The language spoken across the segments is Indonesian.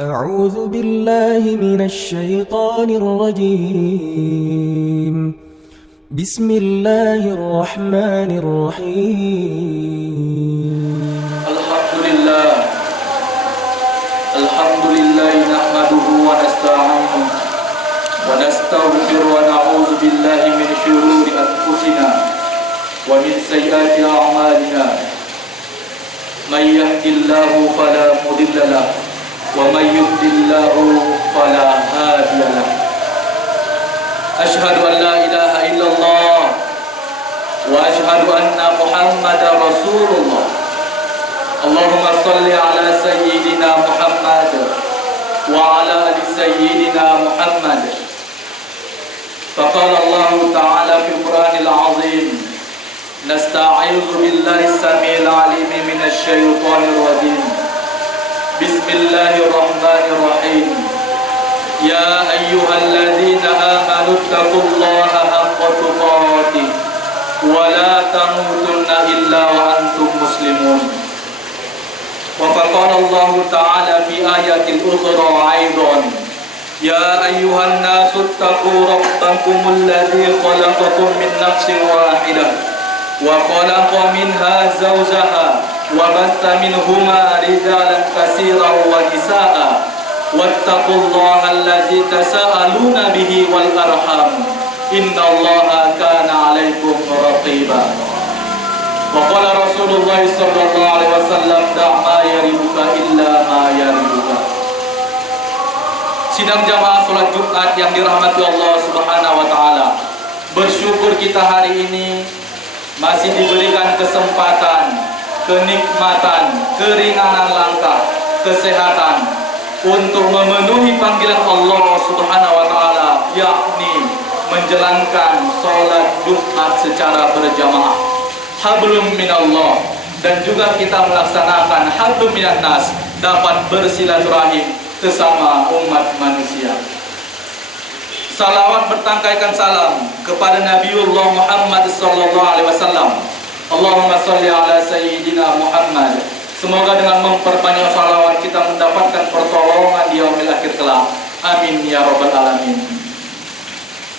أعوذ بالله من الشيطان الرجيم. بسم الله الرحمن الرحيم. الحمد لله نحمده ونستعينه ونستغفر ونعوذ بالله من شرور أنفسنا ومن سيئات أعمالنا. من يهد الله فلا مضل له ومن يضلل الله فلا هادي له. أشهد أن لا إله إلا الله وأشهد أن محمدا رسول الله. اللهم صل على سيدنا محمد وعلى آل سيدنا محمد. فقال الله تعالى في القرآن العظيم: نستعيذ بالله السميع العليم من الشيطان الرجيم. بسم الله الرحمن الرحيم. يا أيها الذين آمنوا اتقوا الله حق تقاته ولا تموتن إلا وأنتم مسلمون. وفقال الله تعالى في آية أخرى أيضا: يا أيها الناس اتقوا ربكم الذي خلقكم من نفس واحدة وخلق منها زوجها وبث منهما رجالا كثيرا ونساء واتقوا الله الذي تساءلون به والأرحام إن الله كان عليكم رقيبا. وقال رسول الله صلى الله عليه وسلم: دع ما يريبك إلا ما يريبك. Sidang jamaah sholat Jumat yang dirahmati Allah Subhanahu wa Ta'ala, bersyukur kita hari ini masih diberikan kesempatan, kenikmatan, keringanan langkah, kesehatan untuk memenuhi panggilan Allah Subhanahu wa Ta'ala, yakni menjalankan sholat Jumat secara berjamaah. Hablum minallah, dan juga kita melaksanakan hablum minan nas, dapat bersilaturahim sesama umat manusia. Salawat bertangkaikan salam kepada Nabiullah Muhammad sallallahu alaihi wasallam. Allahumma sholli ala sayyidina Muhammad. Semoga dengan memperbanyak salawat kita mendapatkan pertolongan di yaumil akhir kelak. Amin ya rabbal alamin.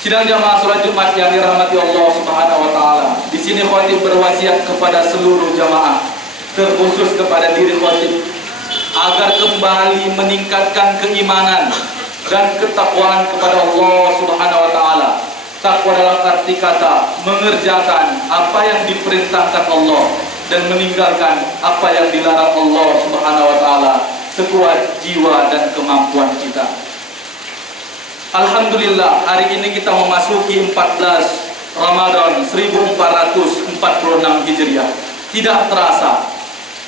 Sidang jamaah sholat Jumat yang dirahmati Allah Subhanahu wa Ta'ala, di sini khatib berwasiat kepada seluruh jamaah, terkhusus kepada diri khatib, agar kembali meningkatkan keimanan dan ketakwaan kepada Allah Subhanahu wa Ta'ala. Takwa dalam arti kata mengerjakan apa yang diperintahkan Allah dan meninggalkan apa yang dilarang Allah Subhanahu wa Ta'ala sekuat jiwa dan kemampuan kita. Alhamdulillah, hari ini kita memasuki 14 Ramadan 1446 Hijriah. Tidak terasa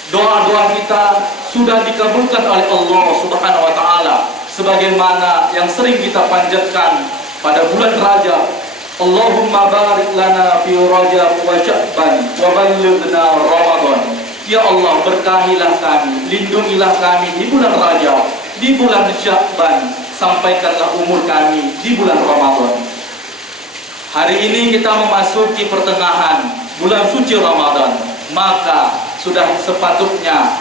doa-doa kita sudah dikabulkan oleh Allah Subhanahu wa Ta'ala, sebagaimana yang sering kita panjatkan pada bulan Rajab. Allahumma barik lana fi Rajab wa Sya'ban wa ballighna Ramadan. Ya Allah, berkahilah kami, lindungilah kami di bulan Rajab, di bulan Sya'ban, sampaikanlah umur kami di bulan Ramadan. Hari ini kita memasuki pertengahan bulan suci Ramadan, maka sudah sepatutnya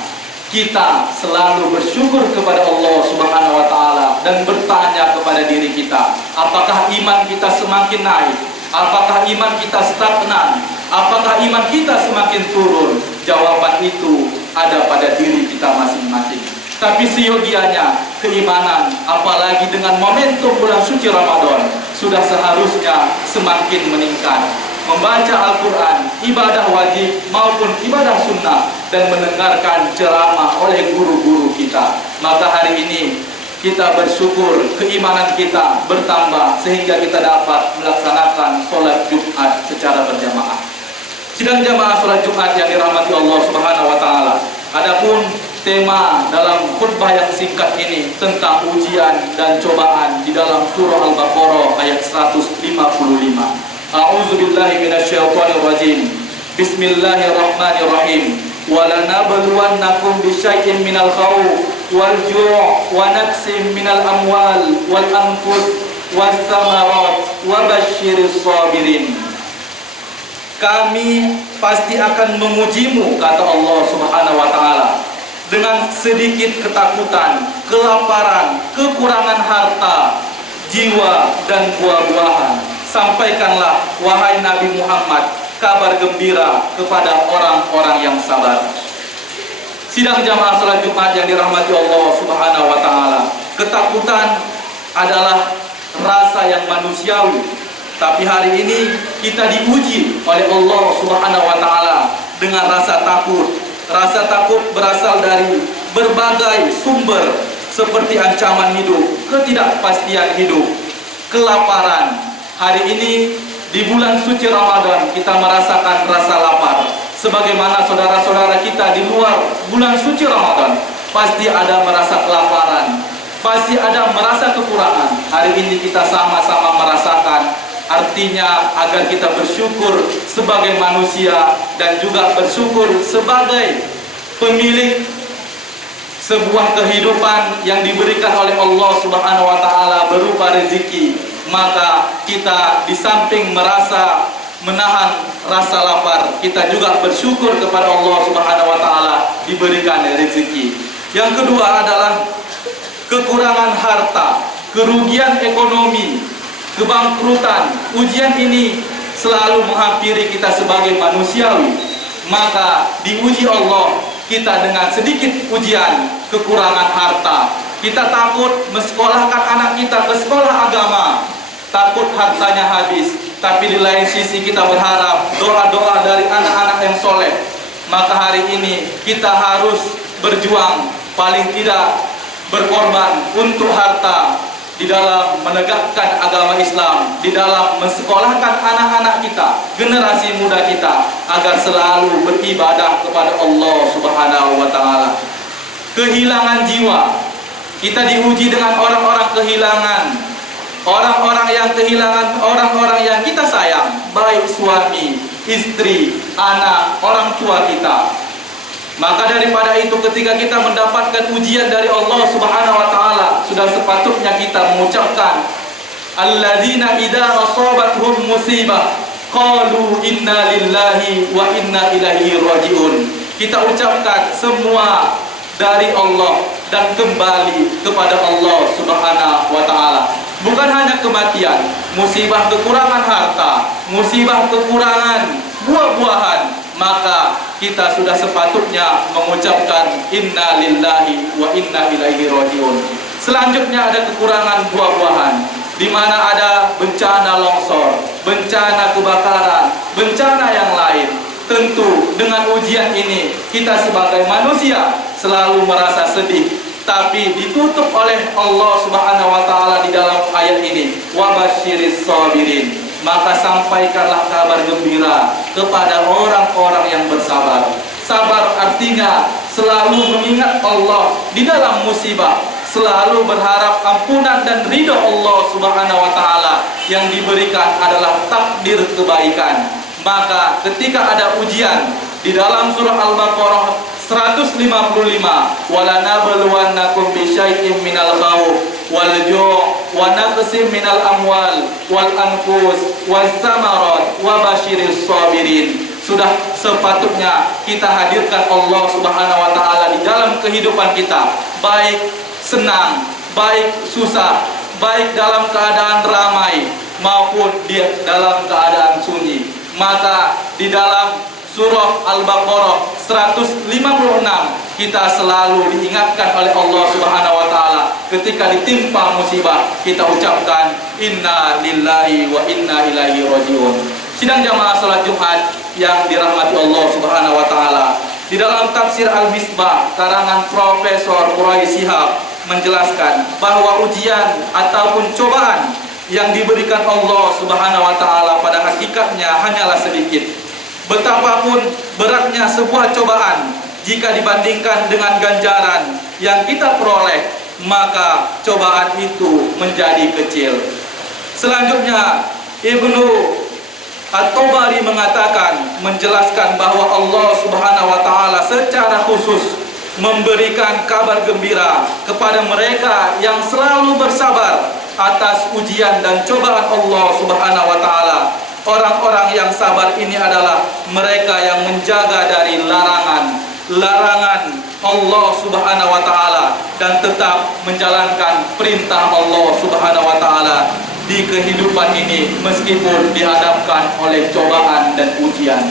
kita selalu bersyukur kepada Allah Subhanahu wa Ta'ala dan bertanya kepada diri kita, apakah iman kita semakin naik? Apakah iman kita stagnan? Apakah iman kita semakin turun? Jawaban itu ada pada diri kita masing-masing. Tapi seyogianya keimanan, apalagi dengan momentum bulan suci Ramadan, sudah seharusnya semakin meningkat. Membaca Al-Quran, ibadah wajib maupun ibadah sunnah, dan mendengarkan ceramah oleh guru-guru kita. Maka hari ini kita bersyukur keimanan kita bertambah sehingga kita dapat melaksanakan sholat Jumat secara berjamaah. Sidang jamaah sholat Jumat yang dirahmati Allah Subhanahu wa Ta'ala, adapun tema dalam khutbah yang singkat ini tentang ujian dan cobaan di dalam surah Al-Baqarah ayat 155. A'udzu billahi minasyaitonir rajim. Bismillahirrahmanirrahim. Wa lanabluwannakum bisyai'in minal khawf wal ju' wa naqsin minal amwal wal anfus was samarat wa basyiris sabirin. Kami pasti akan mengujimu, kata Allah Subhanahu wa Ta'ala, dengan sedikit ketakutan, kelaparan, kekurangan harta, jiwa, dan buah-buahan. Sampaikanlah, wahai Nabi Muhammad, kabar gembira kepada orang-orang yang sabar. Sidang jamaah salat Jumat yang dirahmati Allah Subhanahu wa taala. Ketakutan adalah rasa yang manusiawi. Tapi hari ini kita diuji oleh Allah Subhanahu wa taala dengan rasa takut. Rasa takut berasal dari berbagai sumber seperti ancaman hidup, ketidakpastian hidup, kelaparan. Hari ini di bulan suci Ramadan kita merasakan rasa lapar. Sebagaimana saudara-saudara kita di luar bulan suci Ramadan pasti ada merasa kelaparan, pasti ada merasa kekurangan. Hari ini kita sama-sama merasakan. Artinya agar kita bersyukur sebagai manusia dan juga bersyukur sebagai pemilik sebuah kehidupan yang diberikan oleh Allah Subhanahu wa taala berupa rezeki. Maka kita di samping merasa menahan rasa lapar, kita juga bersyukur kepada Allah Subhanahu wa taala diberikan rezeki. Yang kedua adalah kekurangan harta, kerugian ekonomi, kebangkrutan. Ujian ini selalu menghampiri kita sebagai manusiawi. Maka diuji Allah kita dengan sedikit ujian, kekurangan harta. Kita takut mensekolahkan anak kita ke sekolah agama, takut hartanya habis. Tapi di lain sisi kita berharap doa-doa dari anak-anak yang soleh. Maka hari ini kita harus berjuang, paling tidak berkorban untuk harta di dalam menegakkan agama Islam, di dalam mensekolahkan anak-anak kita, generasi muda kita, agar selalu beribadah kepada Allah Subhanahu wa taala. Kehilangan jiwa. Kita diuji dengan orang-orang kehilangan, orang-orang yang kehilangan orang-orang yang kita sayang, baik suami, istri, anak, orang tua kita. Maka daripada itu ketika kita mendapatkan ujian dari Allah Subhanahu wa taala, sudah sepatutnya kita mengucapkan alladzina idza asabathum musibah qalu inna lillahi wa inna ilaihi rajiun. Kita ucapkan semua dari Allah dan kembali kepada Allah Subhanahu wa taala. Bukan hanya kematian, musibah kekurangan harta, musibah kekurangan buah-buahan, maka kita sudah sepatutnya mengucapkan inna lillahi wa inna ilaihi rajiun. Selanjutnya ada kekurangan buah-buahan, di mana ada bencana longsor, bencana kebakaran, bencana yang lain. Tentu dengan ujian ini kita sebagai manusia selalu merasa sedih, tapi ditutup oleh Allah Subhanahu wa taala di dalam ayat ini, wa basyiris sabirin. Maka sampaikanlah kabar gembira kepada orang-orang yang bersabar. Sabar artinya selalu mengingat Allah di dalam musibah, selalu berharap ampunan dan ridha Allah Subhanahu wa taala. Yang diberikan adalah takdir kebaikan. Maka ketika ada ujian di dalam surah Al-Baqarah 155, wala nabluwannakum bisyai'im minal khauf wal ju' wa naqsim minal amwal wal anfus was samarat wa basyiris sabirin. Sudah sepatutnya kita hadirkan Allah Subhanahu wa taala di dalam kehidupan kita, baik senang, baik susah, baik dalam keadaan ramai maupun di dalam keadaan sunyi. Maka di dalam surah Al-Baqarah 156 kita selalu diingatkan oleh Allah Subhanahu wa taala ketika ditimpa musibah, kita ucapkan inna lillahi wa inna ilaihi rajiun. Sidang jamaah salat Jumat yang dirahmati Allah Subhanahu wa taala, di dalam tafsir Al-Misbah karangan Profesor Quraisy Shihab menjelaskan bahwa ujian ataupun cobaan yang diberikan Allah Subhanahu wa taala pada hakikatnya hanyalah sedikit. Betapapun beratnya sebuah cobaan, jika dibandingkan dengan ganjaran yang kita peroleh, maka cobaan itu menjadi kecil. Selanjutnya Ibnu At-Tabari mengatakan, menjelaskan bahwa Allah Subhanahu wa taala secara khusus memberikan kabar gembira kepada mereka yang selalu bersabar atas ujian dan cobaan Allah Subhanahu wa taala. Orang-orang yang sabar ini adalah mereka yang menjaga dari larangan Allah Subhanahu wa taala dan tetap menjalankan perintah Allah Subhanahu wa taala di kehidupan ini meskipun dihadapkan oleh cobaan dan ujian.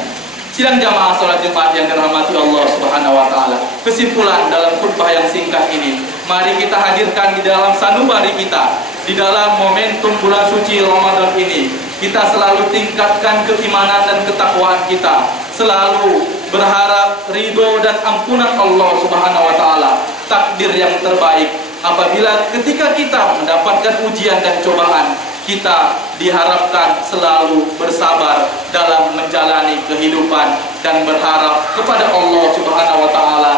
Sidang jamaah salat Jumat yang dirahmati Allah Subhanahu wa taala. Kesimpulan dalam khutbah yang singkat ini, mari kita hadirkan di dalam sanubari kita, di dalam momentum bulan suci Ramadan ini, kita selalu tingkatkan keimanan dan ketakwaan kita, selalu berharap ridho dan ampunan Allah Subhanahu wa taala, takdir yang terbaik. Apabila ketika kita mendapatkan ujian dan cobaan, kita diharapkan selalu bersabar dalam menjalani kehidupan dan berharap kepada Allah Subhanahu wa taala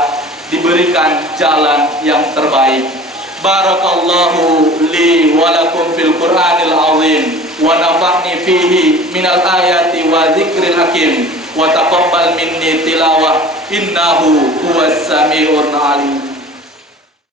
diberikan jalan yang terbaik. Barakallahu li wa lakum fil Qur'anil azim wa nafa'ni fihi minal ayati wa dzikril hakim wa taqabbal minni tilawah innahu huwas samiul alim.